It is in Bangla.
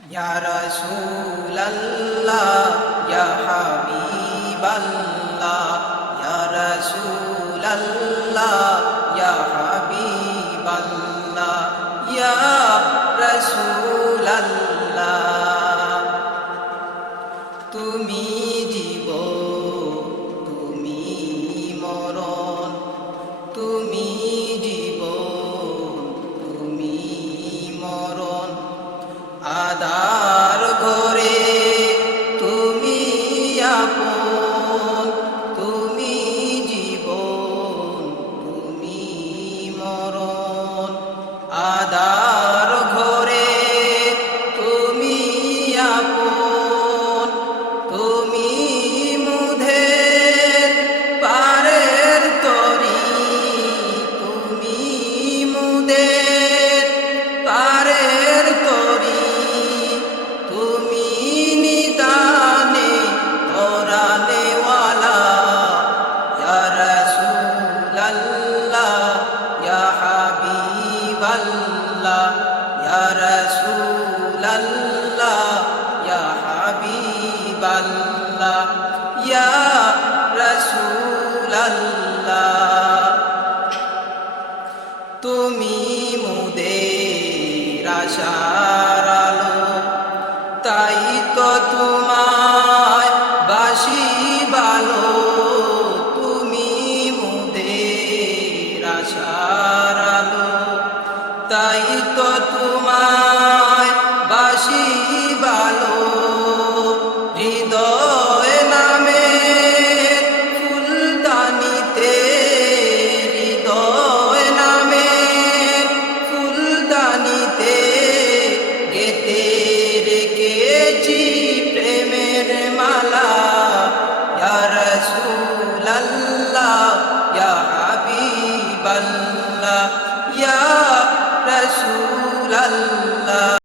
ইয়া রাসূলাল্লাহ ইয়া হাবিবাল্লাহ ইয়া রাসূলাল্লাহ ইয়া হাবিবাল্লাহ ইয়া রাসূলাল্লাহ তুমি জীবন তুমি মরণ তুমি জীবন তুমি মরণ আদার ঘরে তুমি আপন তুমি জীবন তুমি মরণ আদার ঘরে তুমি আপন তুমি মুধের পারের তরি তুমি মুধের পারের তরি তুমি নিদানে তোরানেওয়ালা ইয়া রাসূলাল্লাহ ইয়া হাবিবাল্লাহ ইয়া রাসূলাল্লাহ ইয়া হাবিবাল্লাহ ইয়া রাসূলাল্লাহ তুমি মোদের আশার আলো তাই তো তোমায় বাসি ভালো তুমি মোদের আশার আলো তাই তো তোমায় বাসি ভালো হৃদয় নামে ফুলদানিতে হৃদয় নামে ফুলদানিতে গেতে রেখেছি প্রেমের মালা ইয়া রাসূলাল্লাহ ইয়া হাবিবাল্লাহ ইয়া রাসূলাল্লাহ